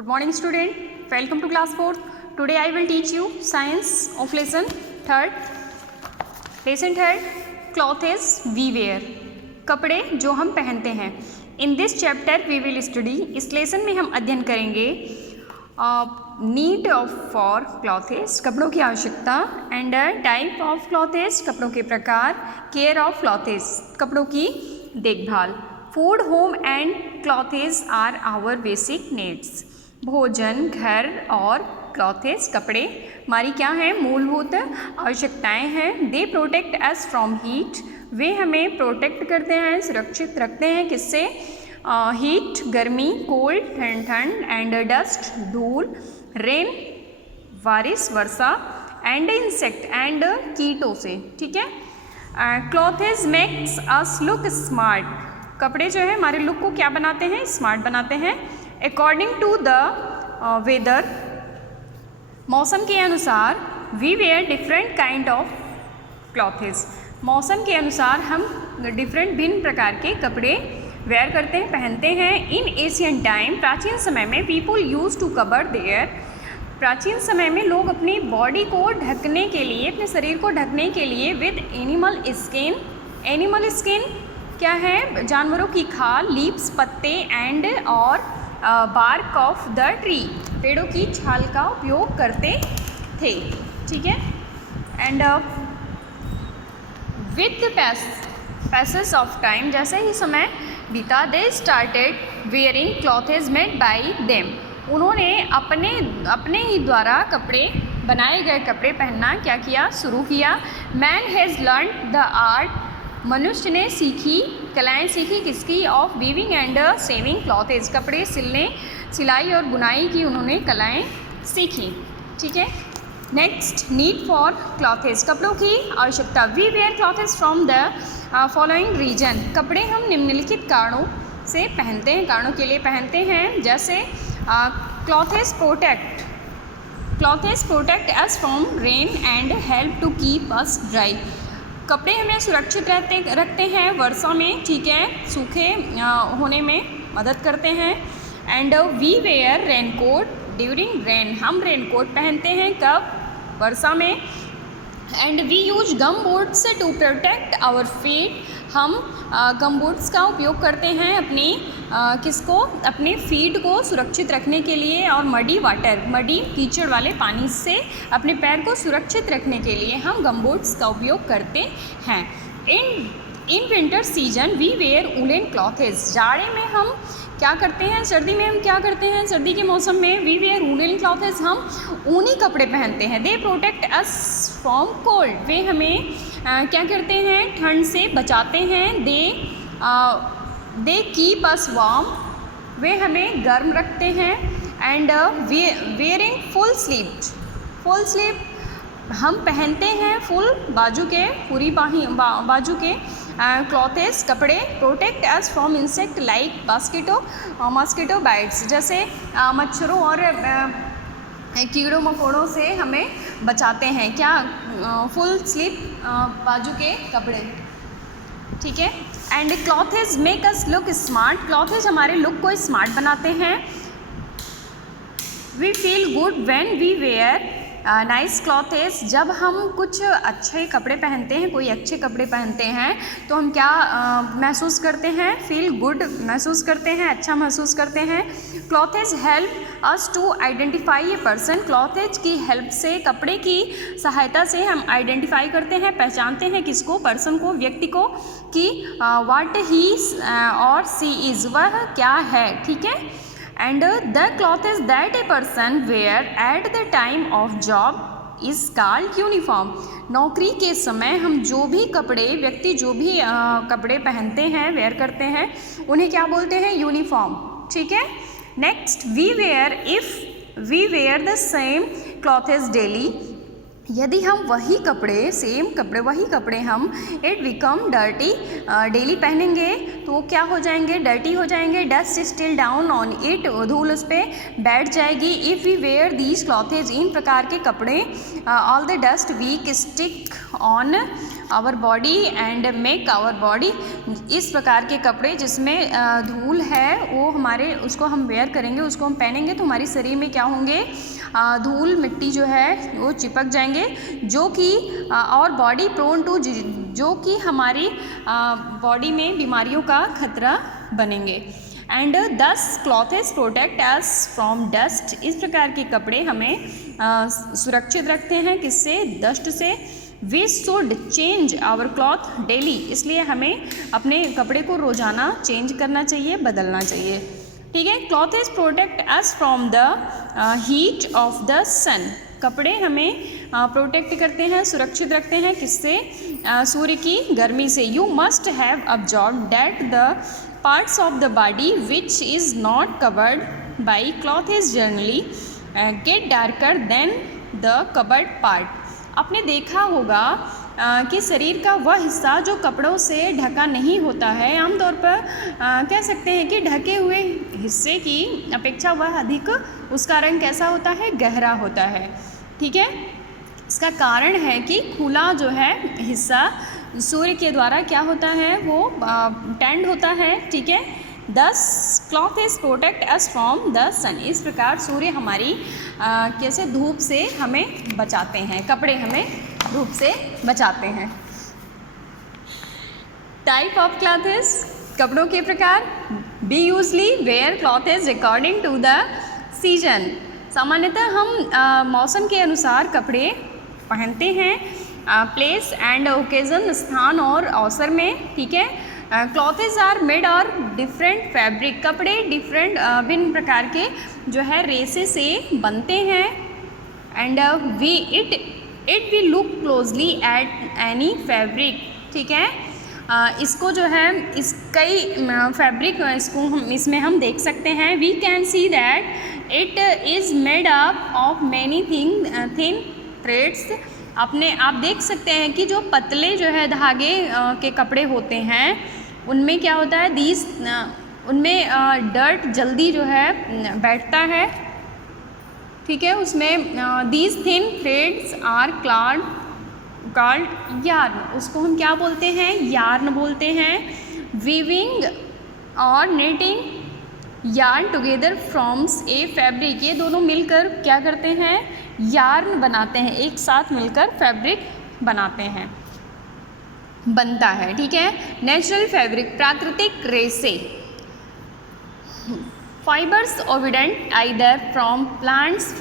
Good morning student, welcome to class 4th. Today I will teach you science of lesson 3rd. Lesson 3rd, clothes we wear. कपड़े जो हम पहनते हैं. In this chapter we will study. इस lesson में हम अध्ययन करेंगे नीड फॉर क्लॉथेस, कपड़ों की आवश्यकता, एंड टाइप ऑफ क्लॉथेस, कपड़ों के प्रकार, केयर ऑफ क्लॉथेस, कपड़ों की देखभाल. Food, home and clothes are our basic needs. भोजन, घर और क्लॉथेस, कपड़े हमारी क्या हैं, मूलभूत आवश्यकताएं हैं. They protect us from heat, वे हमें प्रोटेक्ट करते हैं, सुरक्षित रखते हैं. किससे? हीट गर्मी, कोल्ड ठंड, एंड डस्ट धूल, रेन बारिश वर्षा, एंड इंसेक्ट एंड कीटों से. ठीक है. Clothes makes us look smart, कपड़े जो है हमारे लुक को क्या बनाते हैं, स्मार्ट बनाते हैं. अकॉर्डिंग टू द वेदर, मौसम के अनुसार, we wear different kind of clothes, मौसम के अनुसार हम डिफरेंट भिन्न प्रकार के कपड़े वेयर करते हैं, पहनते हैं. इन एशियन टाइम, प्राचीन समय में, people use to cover their, प्राचीन समय में लोग अपनी बॉडी को ढकने के लिए, अपने शरीर को ढकने के लिए with animal skin, animal skin क्या है, जानवरों की खाल, लीव्स पत्ते, एंड और बार्क ऑफ द ट्री, पेड़ों की छाल का उपयोग करते थे. ठीक है. And with passage of time, जैसे ही समय बीता, they started wearing clothes made by them, उन्होंने अपने ही द्वारा कपड़े, बनाए गए कपड़े पहनना क्या किया, शुरू किया. Man has learn the art, मनुष्य ने सीखी, कलाएँ सीखी, किसकी, of weaving and saving clothes, कपड़े सिलने, सिलाई और बुनाई की उन्होंने कलाएँ सीखी. ठीक है. नेक्स्ट, नीड फॉर क्लॉथेज, कपड़ों की आवश्यकता. We wear clothes from the following reason, कपड़े हम निम्नलिखित कारणों से पहनते हैं, कारणों के लिए पहनते हैं. जैसे clothes protect us from rain and help to keep us dry, कपड़े हमें सुरक्षित रखते हैं वर्षा में. ठीक है. सूखे होने में मदद करते हैं. And we wear raincoat during rain, हम रेनकोट पहनते हैं कब, वर्षा में. And we use gum boots to protect our feet, हम गम बूट्स का उपयोग करते हैं अपनी किसको, अपने फीट को सुरक्षित रखने के लिए. और मडी वाटर, मडी कीचड़ वाले पानी से अपने पैर को सुरक्षित रखने के लिए हम गम बूट्स का उपयोग करते हैं. In winter season we wear woollen clothes, जाड़े में हम क्या करते हैं, सर्दी में हम क्या करते हैं, सर्दी के मौसम में वी वेयर वूलन क्लॉथेज, हम ऊनी कपड़े पहनते हैं. They protect us from cold, वे हमें क्या करते हैं, ठंड से बचाते हैं. दे कीप अस वार्म, वे हमें गर्म रखते हैं. एंड वेयरिंग फुल स्लीव, हम पहनते हैं फुल बाजू के, पूरी बाजू के क्लॉथेस, कपड़े. Protect us from insect like mosquito bytes, जैसे मच्छरों और कीड़ों मकोड़ों से हमें बचाते हैं. क्या, फुल स्लीव बाजू के कपड़े. ठीक है. And clothes make us look smart, clothes हमारे लुक को स्मार्ट बनाते हैं. We feel good when we wear nice clothes, जब हम कुछ अच्छे कपड़े पहनते हैं, कोई अच्छे कपड़े पहनते हैं तो हम क्या महसूस करते हैं, फील गुड महसूस करते हैं, अच्छा महसूस करते हैं. Clothes help us to identify a person, clothes की हेल्प से, कपड़े की सहायता से हम आइडेंटिफाई करते हैं, पहचानते हैं किसको, पर्सन को, व्यक्ति को, कि व्हाट ही और सी इज़, वह क्या है. ठीक है. And the clothes that a person wear at the time of job is called uniform, नौकरी के समय हम जो भी कपड़े, व्यक्ति जो भी कपड़े पहनते हैं, वेयर करते हैं, उन्हें क्या बोलते हैं, यूनिफॉर्म. ठीक है. Next, we wear the same clothes daily, यदि हम वही कपड़े हम इट बिकम डर्टी, डेली पहनेंगे तो वो क्या हो जाएंगे, डर्टी हो जाएंगे. Dust settle down on it, धूल उस पर बैठ जाएगी. If we wear these clothes, इन प्रकार के कपड़े, all the dust will stick on our body and make our body. इस प्रकार के कपड़े जिसमें धूल है वो हमारे, उसको हम वेयर करेंगे, उसको हम पहनेंगे तो हमारे शरीर में क्या होंगे, धूल मिट्टी जो है वो चिपक जाएंगे, जो कि और बॉडी प्रोन टू, जो कि हमारी बॉडी में बीमारियों का खतरा बनेंगे। एंड दस clothes protect us from dust. इस प्रकार के कपड़े हमें सुरक्षित रखते हैं, किससे, डस्ट से। We should change our cloth daily, इसलिए हमें अपने कपड़े को रोज़ाना चेंज करना चाहिए, बदलना चाहिए, ठीक है। Clothes protect us from the heat of the sun. कपड़े हमें प्रोटेक्ट करते हैं, सुरक्षित रखते हैं, किससे, सूर्य की गर्मी से। You must have observe that the parts of the body which is not covered by cloth is generally get darker than the covered part। आपने देखा होगा कि शरीर का वह हिस्सा जो कपड़ों से ढका नहीं होता है, आमतौर पर कह सकते हैं कि ढके हुए हिस्से की अपेक्षा वह अधिक, उसका रंग कैसा होता है, गहरा होता है, ठीक है। इसका कारण है कि खुला जो है हिस्सा सूर्य के द्वारा क्या होता है, वो टैंड होता है, ठीक है। These clothes protect us from the sun. इस प्रकार सूर्य हमारी कैसे धूप से हमें बचाते हैं, कपड़े हमें धूप से बचाते हैं। टाइप ऑफ क्लॉथेस, कपड़ों के प्रकार। We usually wear clothes according to the season. सामान्यतः हम मौसम के अनुसार कपड़े पहनते हैं, प्लेस एंड ओकेज़न, स्थान और अवसर में, ठीक है। क्लॉथेज आर मेड और डिफरेंट फैब्रिक, कपड़े डिफरेंट भिन्न प्रकार के जो है रेसे से बनते हैं। And we it we look closely at any fabric, ठीक है। इसको जो है, इस कई फैब्रिक इसको हम इसमें हम देख सकते हैं। We can see that it is made up of many thin threads. अपने आप देख सकते हैं कि जो पतले जो है धागे के कपड़े होते हैं उनमें क्या होता है, उनमें डर्ट जल्दी जो है बैठता है, ठीक है। उसमें these thin threads are called yarn. उसको हम क्या बोलते हैं, यार्न बोलते हैं। वीविंग और नेटिंग यार्न टुगेदर फ्रॉम्स ए फैब्रिक। ये दोनों मिलकर क्या करते हैं, यार्न बनाते हैं, एक साथ मिलकर फैब्रिक बनाते हैं, बनता है, ठीक है। नेचुरल फैब्रिक, प्राकृतिक रेसे। Fibres obtained either from plants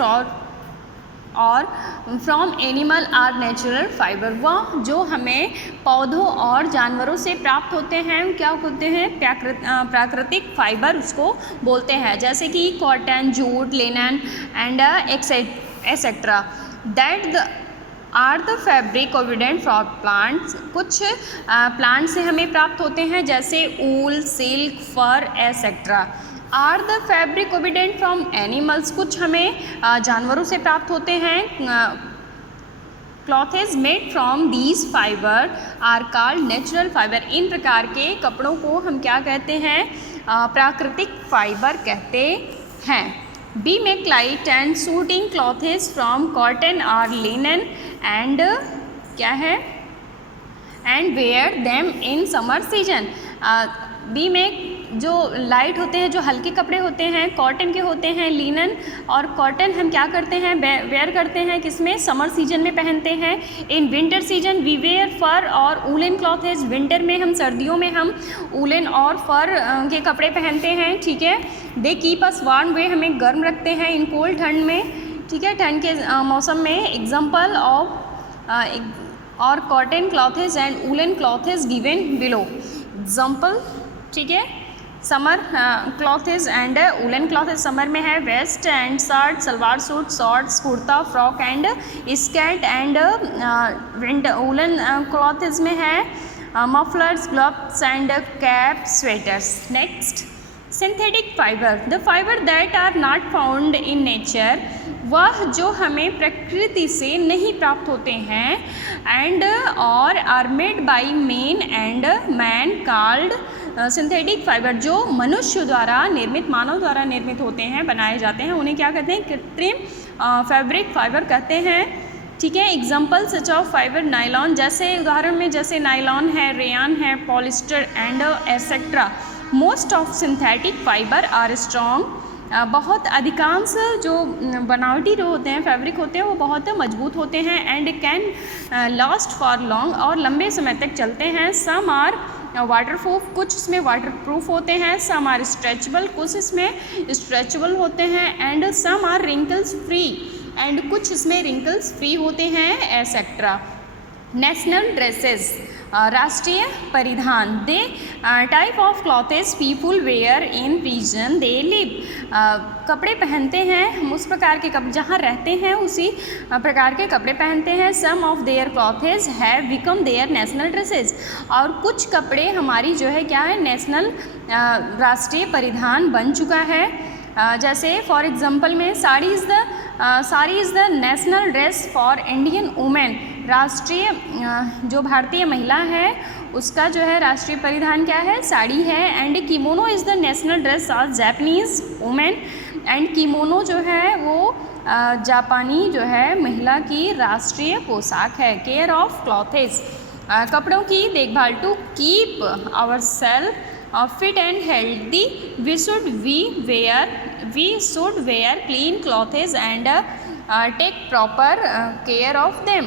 or from animal are natural fibre. वह जो हमें पौधों और जानवरों से प्राप्त होते हैं क्या होते हैं, प्राकृतिक फाइबर उसको बोलते हैं, जैसे कि cotton, jute, linen and etcetera. That are the fabric evident from plants. कुछ प्लांट से हमें प्राप्त होते हैं, जैसे wool, silk, fur etcetera. Are the fabric evident from animals. कुछ हमें जानवरों से प्राप्त होते हैं। Clothes made from these fiber are called natural fiber. इन प्रकार के कपड़ों को हम क्या कहते हैं, प्राकृतिक फाइबर कहते हैं। We make light and soothing clothes from cotton और लिनन एंड क्या है, and wear them in summer season. बी में जो लाइट होते हैं, जो हल्के कपड़े होते हैं, कॉटन के होते हैं, लिनन और कॉटन हम क्या करते हैं, वेयर करते हैं, किसमें, समर सीजन में पहनते हैं। In winter season we wear fur और वूलन क्लॉथेज। विंटर में हम, सर्दियों में हम वूलन और फर के कपड़े पहनते हैं, ठीक है। दे कीप अस वार्म, वे हमें गर्म रखते हैं। इन कोल्ड, ठंड में, ठीक है, ठंड के मौसम में। एग्जाम्पल ऑफ और cotton clothes and woollen clothes given below. Example, ठीक है। Summer clothes and woollen clothes summer में है vest and shirt, salwar suit, shorts, kurta, frock and skirt. And winter woollen clothes में है mufflers, gloves and cap, sweaters. Next, synthetic fibre, the fibre that are not found in nature. वह जो हमें प्रकृति से नहीं प्राप्त होते हैं। एंड और are made by man and man called synthetic fibre. जो मनुष्य द्वारा निर्मित, मानव द्वारा निर्मित होते हैं, बनाए जाते हैं, उन्हें क्या कहते हैं, कृत्रिम फैब्रिक फाइबर कहते हैं। ठीक है। Example such of fibre nylon, जैसे उदाहरण में जैसे नायलॉन है, रेयान है, polyester and etcetera. Most of synthetic fibre are strong, बहुत अधिकांश जो बनावटी जो होते हैं फैब्रिक होते हैं वो बहुत मजबूत होते हैं। And can last for long, और लंबे समय तक चलते हैं। सम आर वाटरप्रूफ, कुछ इसमें वाटरप्रूफ होते हैं। सम आर स्ट्रेचेबल, कुछ इसमें स्ट्रेचेबल होते हैं। And some are wrinkles free, and कुछ इसमें रिंकल्स फ्री होते हैं, एसेट्रा। नेशनल ड्रेसेस, राष्ट्रीय परिधान। The type of clothes people wear in region they live, कपड़े पहनते हैं हम उस प्रकार के कपड़े जहाँ रहते हैं उसी प्रकार के कपड़े पहनते हैं। Some of their clothes have become their national dresses, और कुछ कपड़े हमारी जो है क्या है, नेशनल राष्ट्रीय परिधान बन चुका है। जैसे फॉर एग्जांपल में sari is the national dress for Indian women, राष्ट्रीय जो भारतीय महिला है उसका जो है राष्ट्रीय परिधान क्या है, साड़ी है। And kimono is the national dress of Japanese women, and kimono जो है वो जापानी जो है महिला की राष्ट्रीय पोशाक है। केयर ऑफ क्लॉथेस, कपड़ों की देखभाल। To keep our self fit and healthy, we should wear clean clothes and take proper care of them.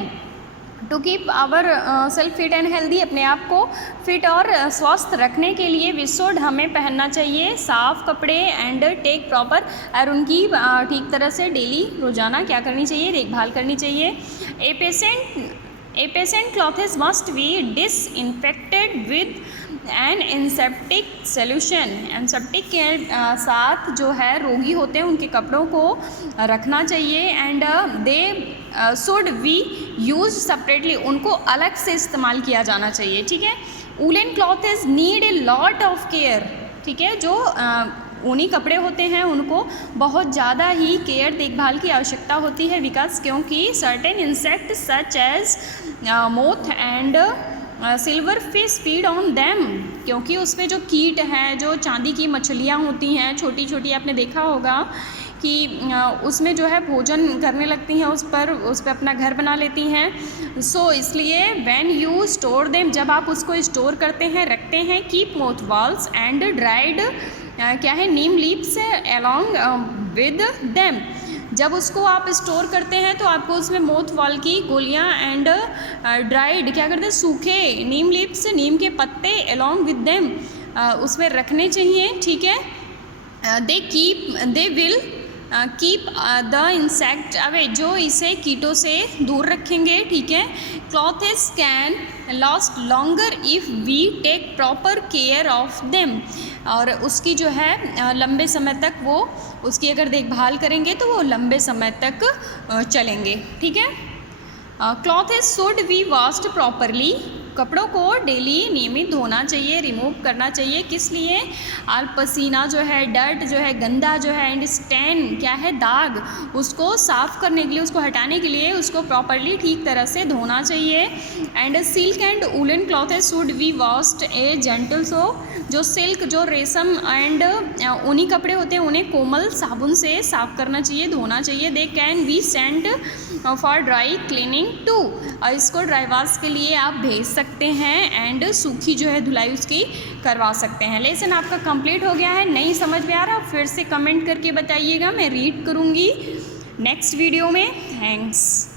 To keep our self fit and healthy, अपने आप को फिट और स्वस्थ रखने के लिए वी शुड, हमें पहनना चाहिए साफ़ कपड़े। एंड टेक प्रॉपर, और उनकी ठीक तरह से डेली रोज़ाना क्या करनी चाहिए, देखभाल करनी चाहिए। A patient clothes must be disinfected with an antiseptic solution, antiseptic के साथ जो है रोगी होते हैं उनके कपड़ों को रखना चाहिए। And they should be use separately, उनको अलग से इस्तेमाल किया जाना चाहिए। ठीक है। Woollen clothes need a lot of care, ठीक है। जो ऊनी कपड़े होते हैं उनको बहुत ज़्यादा ही केयर, देखभाल की आवश्यकता होती है। बिकॉज क्योंकि certain insect such as moth and silver fish feed on them, क्योंकि उसमें जो कीट हैं, जो चांदी की मछलियाँ होती हैं छोटी छोटी, आपने देखा होगा कि उसमें जो है भोजन करने लगती हैं, उस पर अपना घर बना लेती हैं। सो इसलिए व्हेन यू स्टोर देम, जब आप उसको स्टोर करते हैं, रखते हैं, keep moth balls and dried क्या है, नीम लीव्स अलॉन्ग विद देम, जब उसको आप स्टोर करते हैं तो आपको उसमें मोथ बॉल की गोलियां एंड ड्राइड क्या करते हैं, सूखे नीम लीव्स, नीम के पत्ते अलॉन्ग विद देम उसमें रखने चाहिए। ठीक है। They will keep the insect away, जो इसे कीटों से दूर रखेंगे। ठीक है। Clothes can last longer if we take proper care of them, और उसकी जो है लंबे समय तक वो उसकी अगर देखभाल करेंगे तो वो लंबे समय तक चलेंगे। ठीक है। Clothes should be washed properly, कपड़ों को डेली नियमित धोना चाहिए, रिमूव करना चाहिए। किस लिए? पसीना जो है, डर्ट जो है, गंदा जो है, एंड स्टेन क्या है, दाग, उसको साफ़ करने के लिए, उसको हटाने के लिए उसको प्रॉपरली ठीक तरह से धोना चाहिए। And silk and woollen clothes should be washed a gentle so, जो सिल्क, जो रेशम एंड ऊनी कपड़े होते हैं उन्हें कोमल साबुन से साफ़ करना चाहिए, धोना चाहिए। They can be sent for dry cleaning too, और इसको ड्राई वॉश के लिए आप भेज सकते हैं। एंड सूखी जो है धुलाई उसकी करवा सकते हैं। लेसन आपका कंप्लीट हो गया है। नहीं समझ में आ रहा फिर से कमेंट करके बताइएगा, मैं रीड करूँगी नेक्स्ट वीडियो में। थैंक्स।